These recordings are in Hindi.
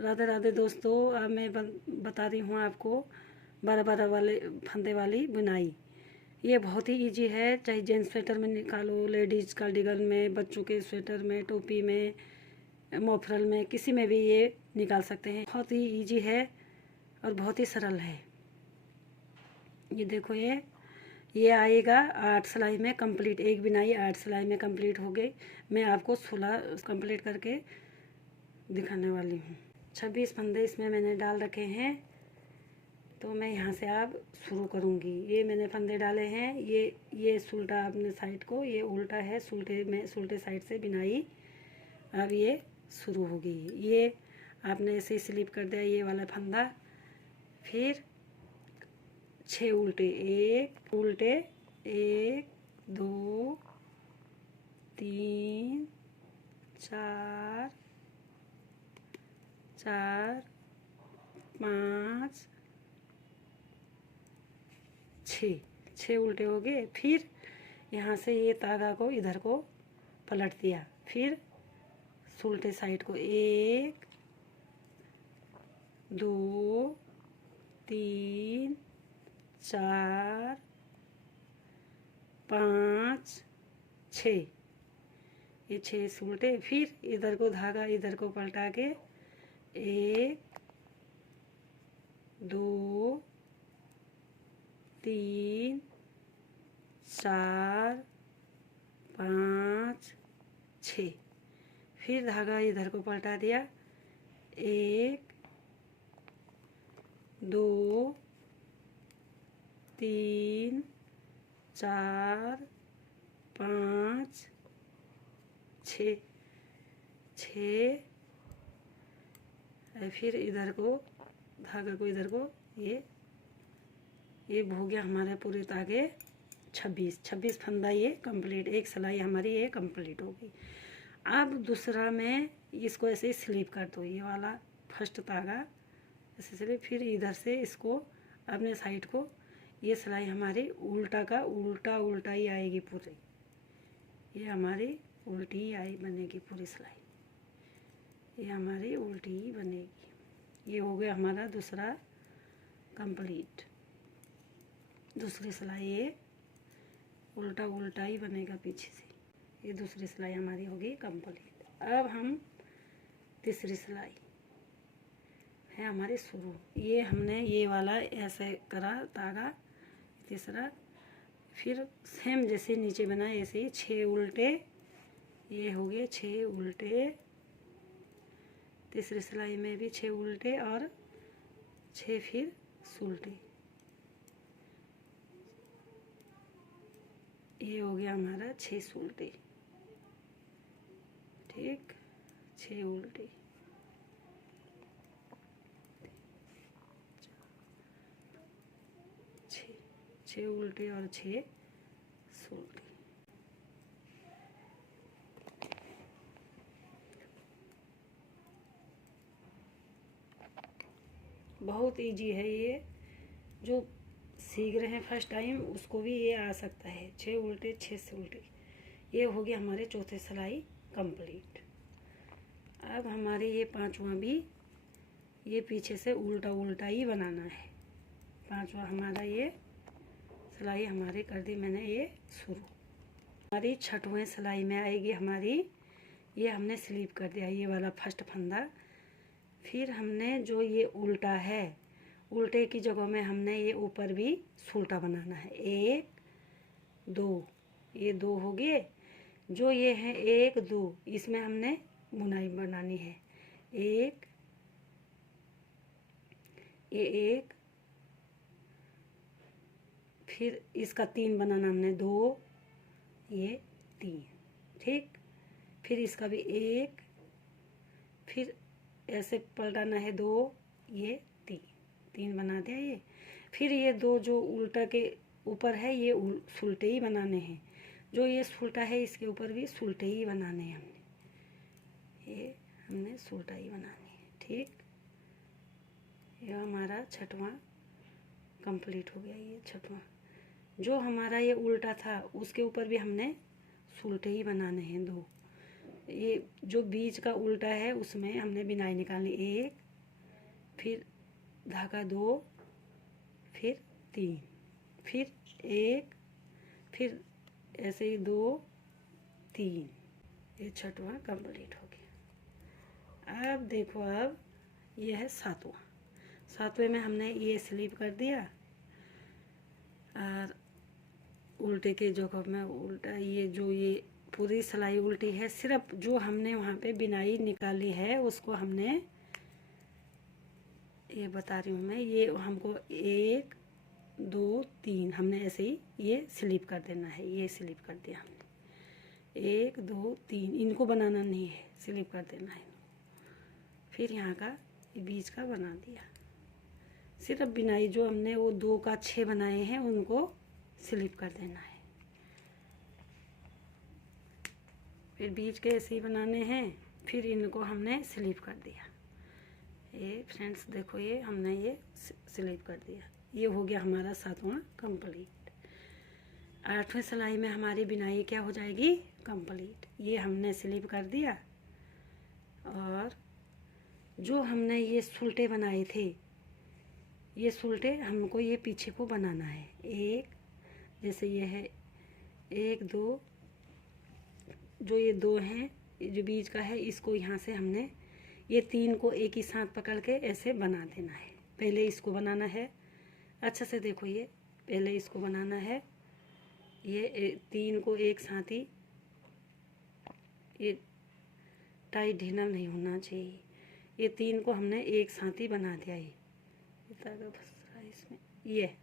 राधे राधे दोस्तों। अब मैं बता रही हूँ आपको 12-12 वाले फंदे वाली बुनाई। ये बहुत ही इजी है, चाहे जेंट्स स्वेटर में निकालो, लेडीज़ कार्डिगन में, बच्चों के स्वेटर में, टोपी में, मोफरल में, किसी में भी ये निकाल सकते हैं। बहुत ही इजी है और बहुत ही सरल है। ये देखो, ये आएगा 8 सिलाई में कंप्लीट। एक बुनाई 8 सिलाई में कंप्लीट हो गई। मैं आपको 16 कंप्लीट करके दिखाने वाली हूँ। 26 फंदे इसमें मैंने डाल रखे हैं, तो मैं यहाँ से अब शुरू करूँगी। ये मैंने फंदे डाले हैं। ये सुलटा अपने साइड को, ये उल्टा है, सुलटे साइड से बुनाई अब ये शुरू होगी। ये आपने ऐसे ही स्लिप कर दिया ये वाला फंदा, फिर 6 उल्टे, 1 उल्टे, 1 2 3 4 5 6 उल्टे हो गए। फिर यहाँ से ये धागा को इधर को पलट दिया, फिर उल्टे साइड को 1 2 3 4 5 6, ये 6 उल्टे। फिर इधर को धागा इधर को पलटा के 1 2 3 4 5 6, फिर धागा इधर को पलटा दिया, 1 2 3 4 5 6, फिर इधर को धागा को इधर को, ये हो गया हमारे पूरे धागे 26 फंदा ये कंप्लीट। एक सिलाई हमारी ये कंप्लीट हो गई। अब दूसरा में इसको ऐसे स्लिप कर दो, ये वाला फर्स्ट धागा ऐसे स्लिप, फिर इधर से इसको अपने साइड को, ये सिलाई हमारी उल्टा का उल्टा ही आएगी पूरी। ये हमारी उल्टी ही आई बनेगी पूरी सिलाई, ये हमारी उल्टी ही बनेगी। ये हो गया हमारा दूसरा कंप्लीट। दूसरी सिलाई ये उल्टा ही बनेगा पीछे से। ये दूसरी सिलाई हमारी होगी कंप्लीट। अब हम तीसरी सिलाई है हमारी शुरू। ये हमने ये वाला ऐसे करा धागा, तीसरा, फिर सेम जैसे नीचे बनाए ऐसे ही 6 उल्टे, ये हो गए 6 उल्टे। तीसरी सिलाई में भी 6 उल्टे और 6 फिर उल्टे। ये हो गया हमारा 6 उल्टे, ठीक, 6 उल्टे। छः उल्टे और 6 उल्टे। बहुत इजी है ये, जो सीख रहे हैं फर्स्ट टाइम उसको भी ये आ सकता है। 6 उल्टे 6 उल्टे। ये हो गया हमारे चौथे सिलाई कंप्लीट। अब हमारे ये पांचवा भी ये पीछे से उल्टा ही बनाना है। पांचवा हमारा ये सिलाई हमारी कर दी मैंने ये शुरू। हमारी छठवें सिलाई में आएगी हमारी, ये हमने स्लिप कर दिया ये वाला फर्स्ट फंदा। फिर हमने जो ये उल्टा है, उल्टे की जगह में हमने ये ऊपर भी उल्टा बनाना है। 1 2, ये 2 हो गए। जो ये है 1 2, इसमें हमने बुनाई बनानी है। 1, ये 1, फिर इसका 3 बनाना हमने, 2 ये 3, ठीक। फिर इसका भी 1, फिर ऐसे पलटाना है 2 ये 3 बना दिया ये। फिर ये 2 जो उल्टा के ऊपर है ये उल्टे ही बनाने हैं। जो ये उल्टा है इसके ऊपर भी उल्टे ही बनाने हैं हमने, ये हमने उल्टा ही बनानी है, ठीक। ये हमारा छठवां कंप्लीट हो गया। ये छठवां जो हमारा ये उल्टा था उसके ऊपर भी हमने उल्टे ही बनाने हैं 2। ये जो बीच का उल्टा है उसमें हमने बिनाई निकालनी, 1 फिर धागा 2, फिर 3, फिर 1, फिर ऐसे ही 2 3, ये छठवां कंप्लीट हो गया। अब देखो, अब ये है सातवां। सातवें में हमने ये स्लिप कर दिया और उल्टे के जगह में उल्टा, ये जो ये पूरी सिलाई उल्टी है, सिर्फ जो हमने वहाँ पे बिनाई निकाली है उसको हमने, ये बता रही हूँ मैं, ये हमको 1 2 3 हमने ऐसे ही ये स्लिप कर देना है। ये स्लिप कर दिया हमने, 1 2 3, इनको बनाना नहीं है, स्लिप कर देना है। फिर यहाँ का बीच का बना दिया। सिर्फ बिनाई जो हमने वो 2 का 6 बनाए हैं उनको स्लिप कर देना है। फिर बीच के ऐसे ही बनाने हैं, फिर इनको हमने स्लिप कर दिया। ये फ्रेंड्स देखो, ये हमने ये स्लिप कर दिया। ये हो गया हमारा सातवां कंप्लीट। आठवें सिलाई में हमारी बिनाई क्या हो जाएगी? कंप्लीट। ये हमने स्लिप कर दिया और जो हमने ये सुलटे बनाए थे, ये सुलटे हमको ये पीछे को बनाना है। एक, जैसे ये है 1 2, जो ये 2 हैं, जो बीच का है, इसको यहाँ से हमने ये 3 को एक ही साथ पकड़ के ऐसे बना देना है। पहले इसको बनाना है, अच्छा से देखो, ये पहले इसको बनाना है। ये 3 को एक साथ ही, ये टाइट ढीला नहीं होना चाहिए। ये 3 को हमने एक साथ ही बना दिया। ये धागा फंस रहा है इसमें, ये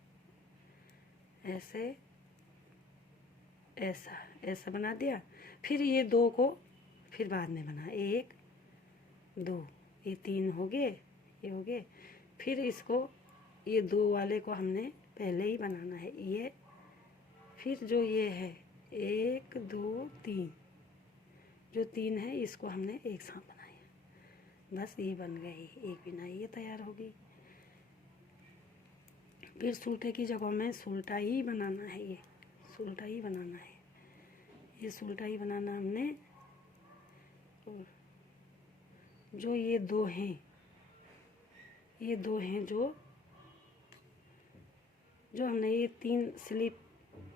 ऐसे ऐसा ऐसा बना दिया। फिर ये 2 को फिर बाद में बना, 1 2, ये 3 हो गए, ये हो गए। फिर इसको, ये 2 वाले को हमने पहले ही बनाना है। ये फिर जो ये है 1 2 3, जो 3 है इसको हमने एक साथ बनाया। बस ये बन गई एक बिनाई, ये तैयार हो गई। फिर सुलटे की जगह में सुलटा ही बनाना है। ये सुलटा ही बनाना है, ये सुलटा ही बनाना हमने। और जो ये 2 हैं, ये 2 हैं जो हमने ये 3 स्लिप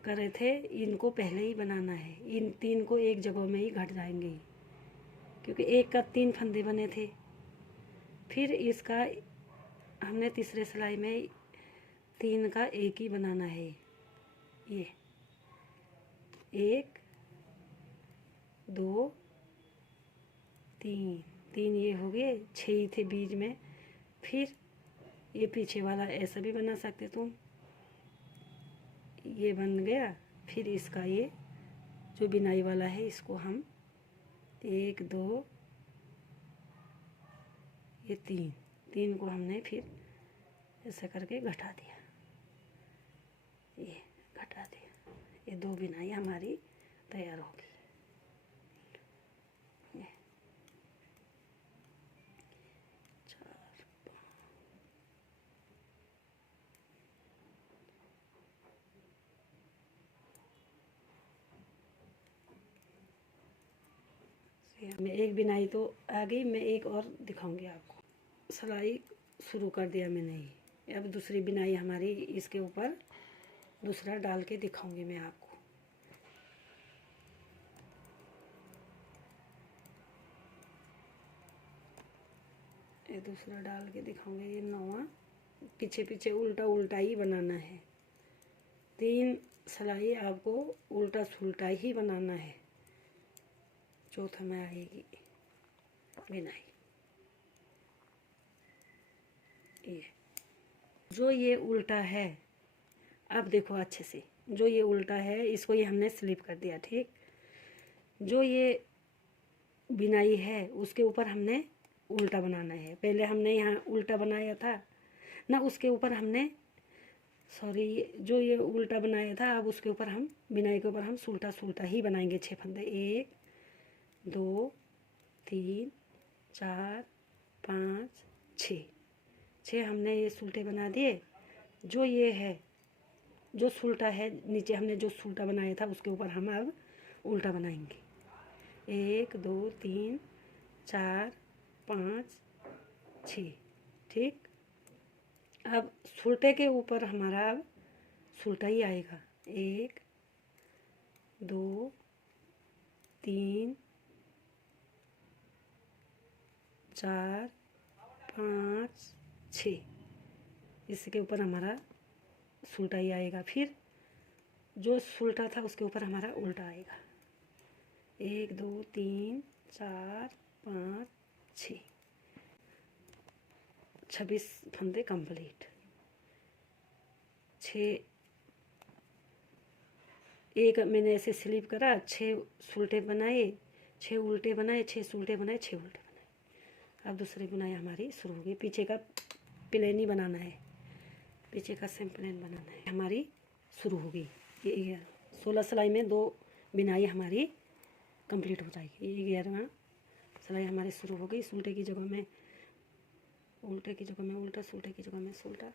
करे थे, इनको पहले ही बनाना है। इन 3 को एक जगह में ही घट जाएंगे, क्योंकि एक का 3 फंदे बने थे। फिर इसका हमने तीसरे सिलाई में 3 का एक ही बनाना है। ये 1 2 3, 3 ये हो गए, 6 ही थे बीच में। फिर ये पीछे वाला ऐसा भी बना सकते तुम, ये बन गया। फिर इसका ये जो बिनाई वाला है, इसको हम 1 2, ये 3 को हमने फिर ऐसा करके घटा दिया, ये घटा दिया। ये 2 बिनाई हमारी तैयार होगी। ये 4 मैं एक बिनाई तो आ गई, मैं एक और दिखाऊंगी आपको। सिलाई शुरू कर दिया मैंने ही, अब दूसरी बिनाई हमारी इसके ऊपर दूसरा डाल के दिखाऊंगी मैं आपको। ये दूसरा डाल के दिखाऊंगी। ये 9वां, पीछे पीछे उल्टा उल्टा ही बनाना है। 3 सिलाई आपको उल्टा सुल्टा ही बनाना है। चौथा में आएगी बिनाई। ये जो ये उल्टा है, अब देखो अच्छे से, जो ये उल्टा है इसको ये हमने स्लिप कर दिया, ठीक। जो ये बिनाई है उसके ऊपर हमने उल्टा बनाना है। पहले हमने यहाँ उल्टा बनाया था ना, उसके ऊपर हमने, सॉरी, जो ये उल्टा बनाया था, अब उसके ऊपर हम बिनाई के ऊपर हम सुल्टा सुल्टा ही बनाएंगे। 6 फंदे, 1 2 3 4 5 6 हमने ये सुल्टे बना दिए। जो ये है, जो सुल्टा है नीचे, हमने जो सुल्टा बनाया था उसके ऊपर हम अब उल्टा बनाएंगे। 1 2 3 4 5 6, ठीक। अब सुलटे के ऊपर हमारा अब सुलटा ही आएगा। 1 2 3 4 5 6, इसके ऊपर हमारा सुलटा ही आएगा। फिर जो सुलटा था उसके ऊपर हमारा उल्टा आएगा। 1 2 3 4 5 6, 26 फंदे कंप्लीट। 6 एक मैंने ऐसे स्लिप करा, 6 सुलटे बनाए, 6 उल्टे बनाए, 6 सुलटे बनाए, 6 उल्टे बनाए। अब दूसरी बुनाई हमारी शुरू हो गई। पीछे का प्लेन ही बनाना है, पीछे का सेम प्लेन बनाना है। हमारी शुरू हो गई। ये 16 सिलाई में 2 बिनाई हमारी कंप्लीट हो जाएगी। ये 11वां सिलाई हमारी शुरू हो गई। उल्टे की जगह में उल्टे की जगह में उल्टा, सुलटे की जगह में सुलटा।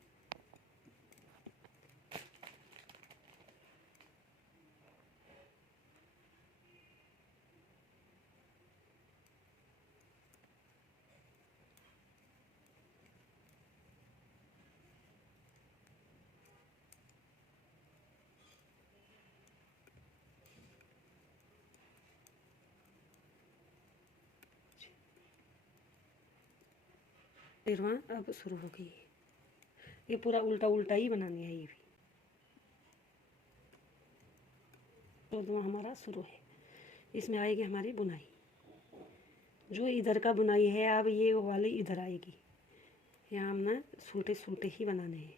फिर अब शुरू हो गई। ये पूरा उल्टा उल्टा ही बनानी है। ये भी 14वां हमारा शुरू है। इसमें आएगी हमारी बुनाई। जो इधर का बुनाई है अब ये वाली इधर आएगी। यहाँ हमने सुलटे सुलटे ही बनाने हैं।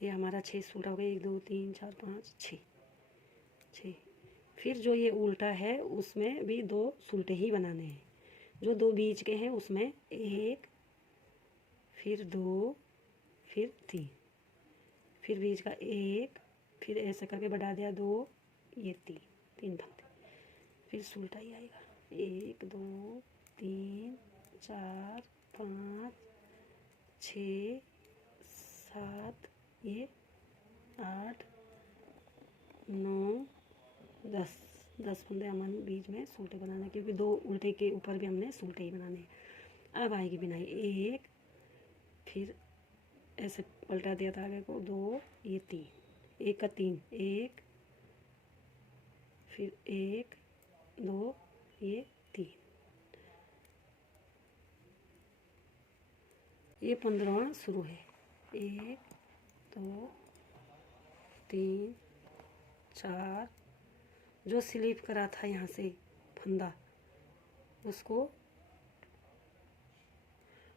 ये हमारा 6 सुलटा हो गया। 1 2 3 4 5 6। फिर जो ये उल्टा है उसमें भी 2 सुलटे ही बनाने हैं। जो 2 बीच के हैं उसमें 1, फिर 2, फिर 3, फिर बीच का 1, फिर ऐसा करके बढ़ा दिया 2, ये 3 फंदे। फिर सुलटा ही आएगा। 1 2 3 4 5 6 7, ये 8 9 10 फंदे हमारे बीच में सुलटे बनाने, क्योंकि 2 उल्टे के ऊपर भी हमने सुलटे ही बनाने हैं। अब आएगी बिनाई। 1, फिर ऐसे पलटा दिया था आगे को 2, ये 3, 1 का 3, 1, फिर 1 2, ये 3। ये 15वां शुरू है। 1 2 3 4, जो स्लिप करा था यहाँ से फंदा उसको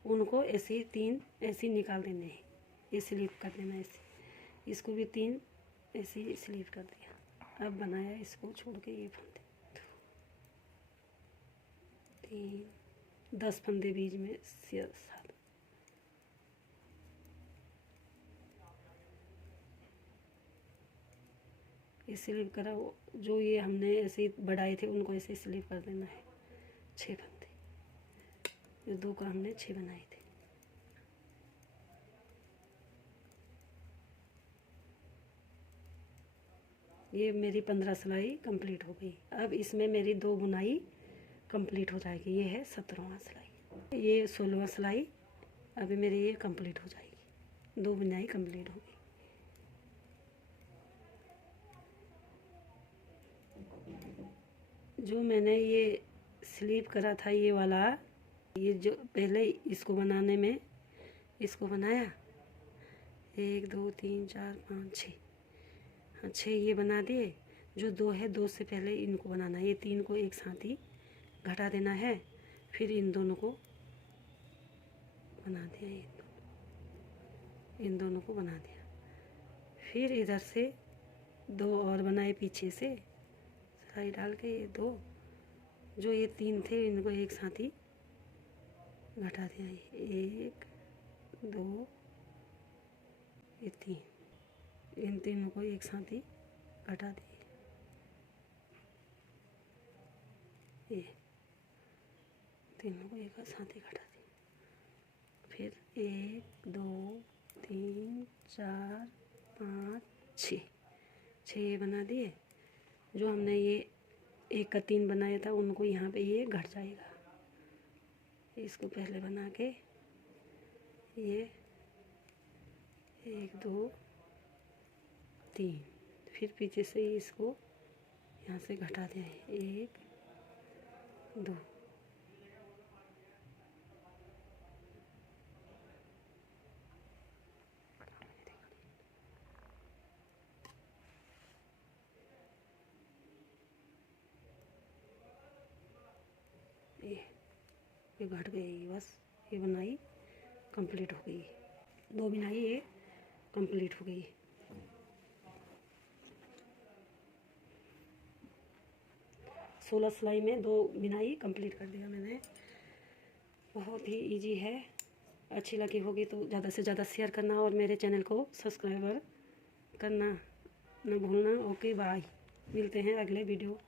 उनको ऐसे ही 3 ऐसे निकाल देने हैं। ये स्लिप कर देना ऐसे। इसको भी 3 ऐसे ही स्लिप कर दिया। अब बनाया इसको छोड़ के ये फंदे 3 10 फंदे बीच में 7। ये स्लिप करा, जो ये हमने ऐसे बढ़ाए थे उनको ऐसे स्लिप कर देना है। 6 फंदे, ये 2 का हमने 6 बनाए थे। ये मेरी 15 सिलाई कंप्लीट हो गई। अब इसमें मेरी 2 बुनाई कंप्लीट हो जाएगी। ये है 17वां सिलाई। ये 16वां सिलाई अभी मेरी ये कंप्लीट हो जाएगी। 2 बुनाई कंप्लीट हो गई। जो मैंने ये स्लीप करा था ये वाला, ये जो पहले इसको बनाने में इसको बनाया 1 2 3 4 5 6, हाँ 6 ये बना दिए। जो 2 है 2 से पहले इनको बनाना है। ये 3 को एक साथ ही घटा देना है। फिर इन दोनों को बना दिया, इन दोनों को बना दिया। फिर इधर से 2 और बनाए पीछे से सिलाई डाल के। ये 2 जो ये 3 थे इनको एक साथ ही घटा दिया। 1 2, ये 3, इन तीनों को एक साथ ही घटा दिए। ये तीनों को एक साथ ही घटा दिए। फिर 1 2 3 4 5 6 ये बना दिए। जो हमने ये 1 का 3 बनाया था उनको यहाँ पे ये घट जाएगा। इसको पहले बना के ये 1 2 3, फिर पीछे से ही इसको यहाँ से घटा दें, 1 2, ये घट गई, बस ये बुनाई कंप्लीट हो गई, 2 बुनाई ये कंप्लीट हो गई। सोलह सिलाई में 2 बुनाई कंप्लीट कर दिया मैंने। बहुत ही इजी है। अच्छी लगी होगी तो ज़्यादा से ज़्यादा शेयर करना और मेरे चैनल को सब्सक्राइबर करना न भूलना। ओके बाय, मिलते हैं अगले वीडियो।